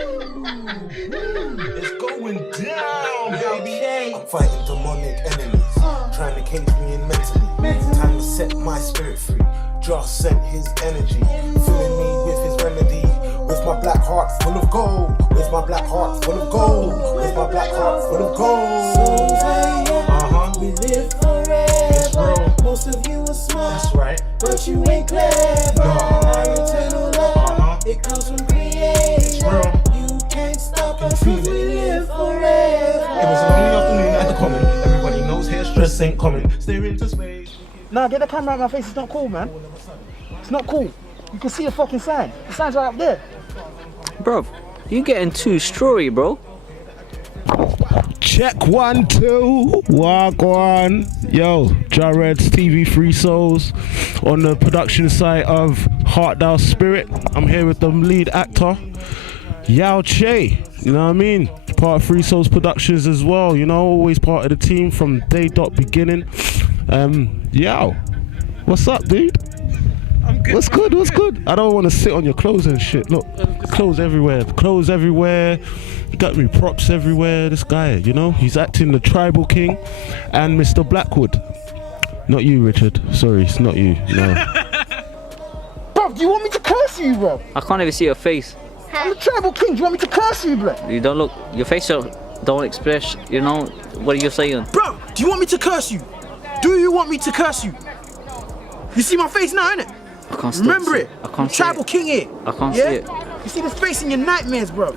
It's going down, baby. I'm fighting demonic enemies, trying to cage me in mentally. Time to set my spirit free. Just sent his energy, filling me with his remedy. With my black heart full of gold. With my black heart full of gold. With my black heart full of gold. We live forever. Most of you are smart, That's right. but you ain't clever. Our eternal love, it comes from creation. You can't stop us feel if it? we live forever. It was a lonely afternoon at the common. Everybody knows hair stress ain't common. Stare into space. Nah, get the camera out of my face. It's not cool, man. It's not cool. You can see the fucking sign. The sign's right up there. Bro, you getting too strawy, bro. Check 1, 2, walk on. Yo, Jah Redz TV Free Souls on the production side of Heart Thou Spirit. I'm here with the lead actor, Yaw Kyei. You know what I mean? Part of Free Souls Productions as well. You know, always part of the team from day dot beginning. Yow, what's up, dude? I'm good. What's good? What's good? I don't want to sit on your clothes and shit. Look, clothes everywhere. Clothes everywhere. Got me props everywhere. This guy, you know, he's acting the Tribal King and Mr Blackwood. Not you, Richard. Sorry, it's not you. No. Bro, do you want me to curse you, bro? I can't even see your face. I'm the Tribal King. Do you want me to curse you, bro? You don't look, your face don't express, you know, what are you saying? Bro, do you want me to curse you? Do you want me to curse you? You see my face now, innit? I can't see Remember it. I can't see Tribal it. King here. I can't Yeah? see it. You see this face in your nightmares, bro.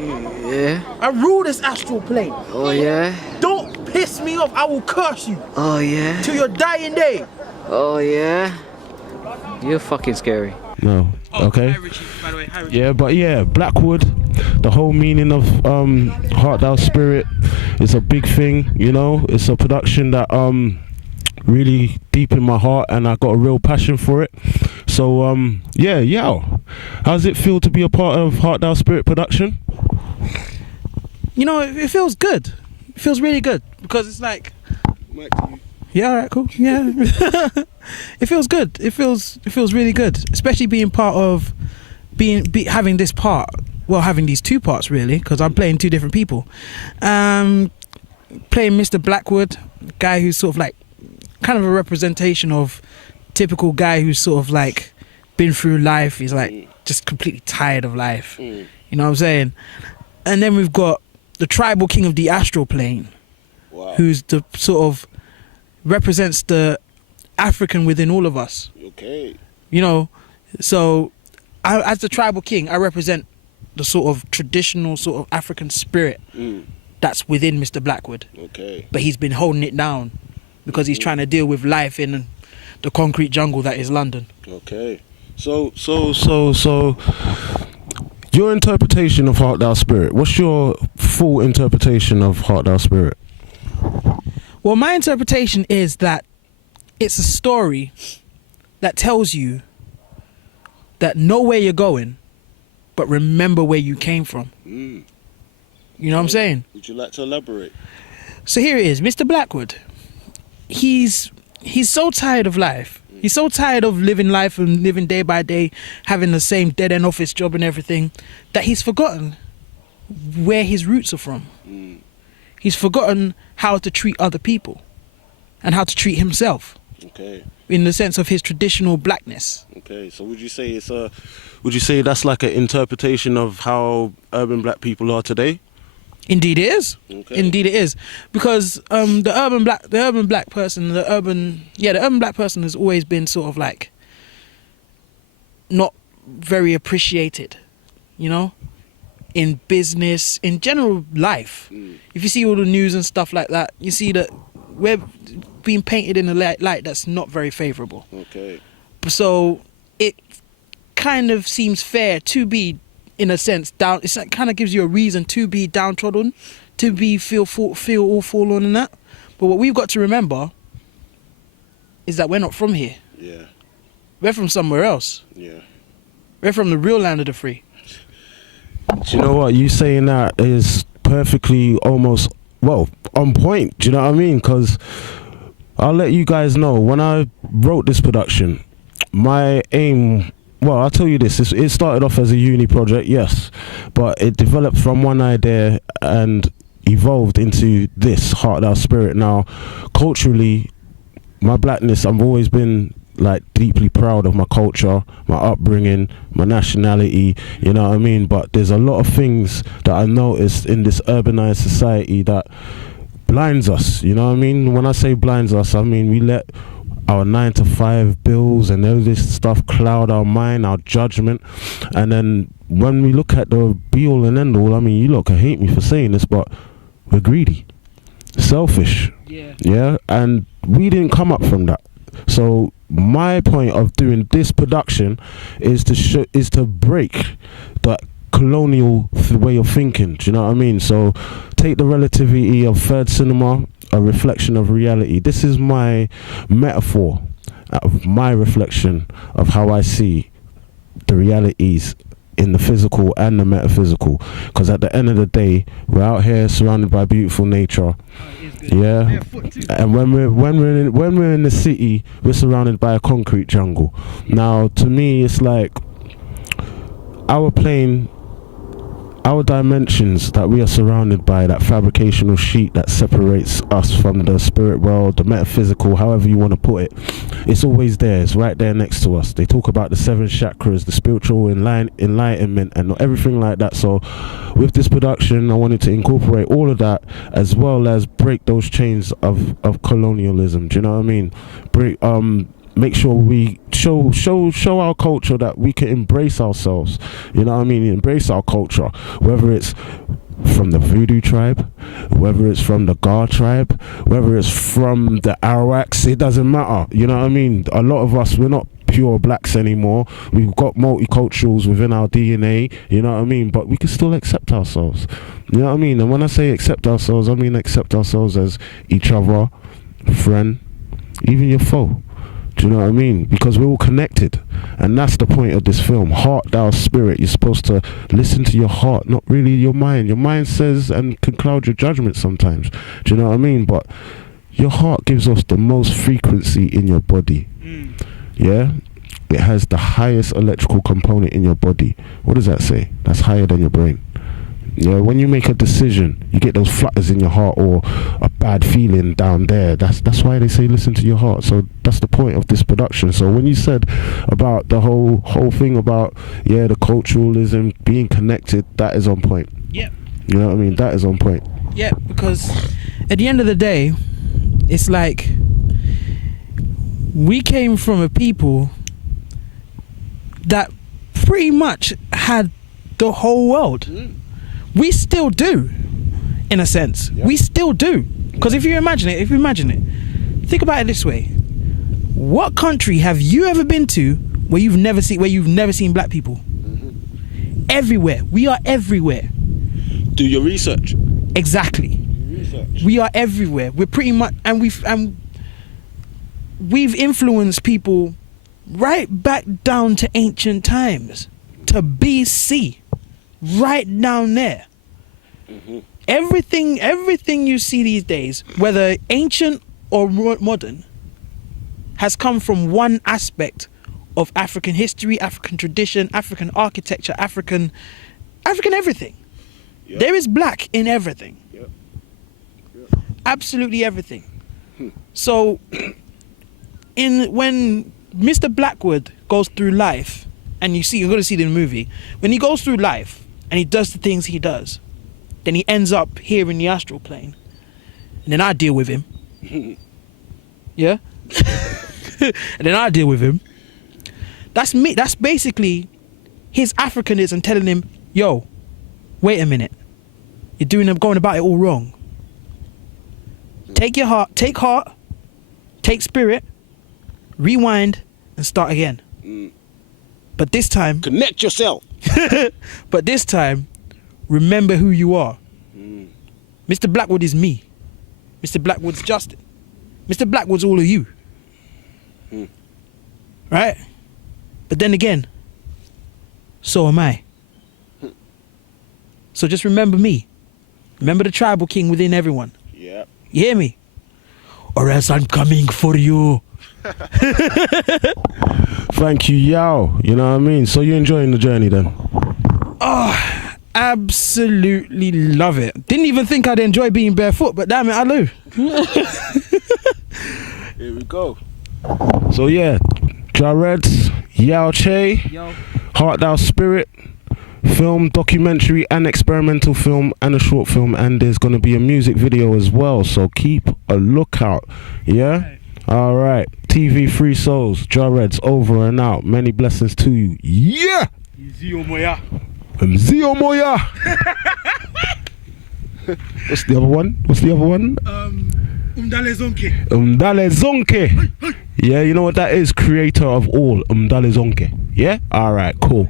Yeah. I rule this astral plane. Oh yeah. Don't piss me off. I will curse you Oh yeah. till your dying day. Oh yeah. You're fucking scary. No. Okay. Hi, Richie, by the way. Hi, Richie. Yeah, but yeah, Blackwood, the whole meaning of Heart Thou Spirit is a big thing, you know. It's a production that really deep in my heart, and I got a real passion for it. So yeah, Yow, how does it feel to be a part of Heart Thou Spirit production? You know, it feels good. It feels really good because it's like, yeah, all right, cool, yeah. It feels good. It feels really good, especially being part of having this part. Well, having these two parts really, because I'm playing two different people. Playing Mr Blackwood, guy who's sort of like kind of a representation of typical guy who's sort of like been through life. He's like just completely tired of life. You know what I'm saying? And then we've got the Tribal King of the astral plane, who's the sort of represents the African within all of us. Okay. You know, so as the Tribal King, I represent the sort of traditional sort of African spirit that's within Mr Blackwood. Okay. But he's been holding it down because he's trying to deal with life in the concrete jungle that is London. Okay. So your interpretation of Heart Thou Spirit, what's your full interpretation of Heart Thou Spirit? Well, my interpretation is that it's a story that tells you that know where you're going, but remember where you came from. You know what I'm saying? Would you like to elaborate? So here it is, Mr Blackwood. He's so tired of life. He's so tired of living life and living day by day, having the same dead-end office job and everything, that he's forgotten where his roots are from. He's forgotten how to treat other people and how to treat himself. Okay. In the sense of his traditional blackness. Okay. So would you say that's like an interpretation of how urban black people are today? Indeed it is. Okay. Indeed it is. Because the urban black person has always been sort of like not very appreciated, you know, in business, in general life. If you see all the news and stuff like that, you see that we're being painted in a light that's not very favourable. Okay. So it kind of seems fair to be, in a sense, down. It kind of gives you a reason to be downtrodden, to be feel all forlorn and that. But what we've got to remember is that we're not from here. Yeah. We're from somewhere else. Yeah. We're from the real land of the free. Do you know what? You saying that is perfectly almost, well, on point. Do you know what I mean? Because I'll let you guys know, when I wrote this production, my aim, well, I'll tell you this, it started off as a uni project, yes, but it developed from one idea and evolved into this Heart Thou Spirit. Now, culturally, my blackness, I've always been like deeply proud of my culture, my upbringing, my nationality, you know what I mean? But there's a lot of things that I noticed in this urbanized society that blinds us, you know what I mean? When I say blinds us, I mean we let our 9-to-5 bills and all this stuff cloud our mind, our judgment. And then when we look at the be all and end all, I mean, you lot can hate me for saying this, but we're greedy, selfish, yeah, and we didn't come up from that. So my point of doing this production is to break that colonial way of thinking. Do you know what I mean? So take the relativity of third cinema, a reflection of reality. This is my metaphor of my reflection of how I see the realities in the physical and the metaphysical, because at the end of the day, we're out here surrounded by beautiful nature. Yeah, and when we're in the city, we're surrounded by a concrete jungle. Now, to me, it's like our plane, our dimensions that we are surrounded by, that fabricational sheet that separates us from the spirit world, the metaphysical, however you want to put it, it's always there. It's right there next to us. They talk about the 7 chakras, the spiritual enlightenment and everything like that. So with this production, I wanted to incorporate all of that, as well as break those chains of colonialism. Do you know what I mean? Make sure we show our culture that we can embrace ourselves. You know what I mean? Embrace our culture, whether it's from the Voodoo tribe, whether it's from the Gar tribe, whether it's from the Arawaks, it doesn't matter. You know what I mean? A lot of us, we're not pure blacks anymore. We've got multiculturals within our DNA, you know what I mean? But we can still accept ourselves. You know what I mean? And when I say accept ourselves, I mean accept ourselves as each other, friend, even your foe. Do you know what I mean? Because we're all connected. And that's the point of this film. Heart Thou Spirit. You're supposed to listen to your heart, not really your mind. Your mind says and can cloud your judgment sometimes. Do you know what I mean? But your heart gives off the most frequency in your body. Yeah? It has the highest electrical component in your body. What does that say? That's higher than your brain. Yeah, when you make a decision, you get those flutters in your heart or a bad feeling down there. That's why they say listen to your heart. So that's the point of this production. So when you said about the whole thing about the culturalism being connected, that is on point. Yeah. You know what I mean? That is on point. Yeah, because at the end of the day, it's like we came from a people that pretty much had the whole world. We still do, in a sense. Yeah. We still do. Because if you imagine it, think about it this way. What country have you ever been to where you've never seen black people? Everywhere. We are everywhere. Do your research. Exactly. We are everywhere. We're pretty much, and we've influenced people right back down to ancient times, to BC. Right down there. Everything you see these days, whether ancient or modern, has come from one aspect of African history, African tradition, African architecture, African everything. Yep. There is black in everything. Yep. Absolutely everything. So when Mr. Blackwood goes through life, and you're going to see it in the movie, when he goes through life and he does the things he does, then he ends up here in the astral plane, and then I deal with him. Yeah? And then I deal with him. That's me. That's basically his Africanism telling him, yo, wait a minute. You're going about it all wrong. Take heart, take spirit, rewind, and start again. But this time, connect yourself. But this time, remember who you are. Mr. Blackwood is me. Mr. Blackwood's Justin. Mr. Blackwood's all of you. Right? But then again, so am I. So just remember me. Remember the tribal king within everyone. Yeah. You hear me? Or else I'm coming for you. Thank you, Yaw. You know what I mean? So you're enjoying the journey then? Oh, absolutely love it. Didn't even think I'd enjoy being barefoot, but damn it, I do. Here we go. So yeah, Jah Redz, Yaw Kyei, Heart Thou Spirit, film, documentary and experimental film and a short film, and there's gonna be a music video as well, so keep a lookout. Yeah? Alright. TV Free Souls, Jah Redz over and out. Many blessings to you. Yeah! Zio Moya. What's the other one? Umdale Zonke. Yeah, you know what that is? Creator of all. Umdale Zonke. Yeah? Alright, cool.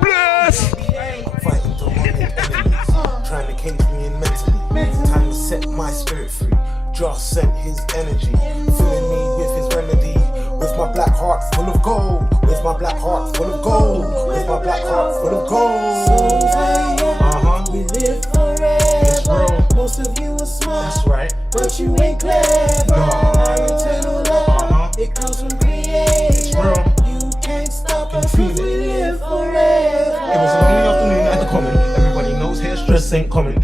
Bless! Fighting demonic enemies, trying to cage me in mentally. Time to set my spirit free. Jah sent his energy, filling me with his remedy. With my black heart full of gold. With my black heart full of gold. With my black heart full of gold. We live forever. Most of you are smart, That's right. but you ain't clever. Our eternal love, it comes from Creator. You can't stop us, we live forever. It was a lonely afternoon at the common. Everybody knows hair stress ain't common.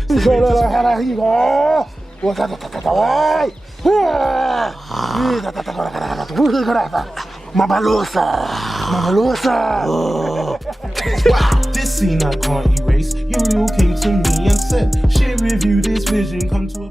This scene I can't erase. Your real came to me and said, share with you this vision. Come to a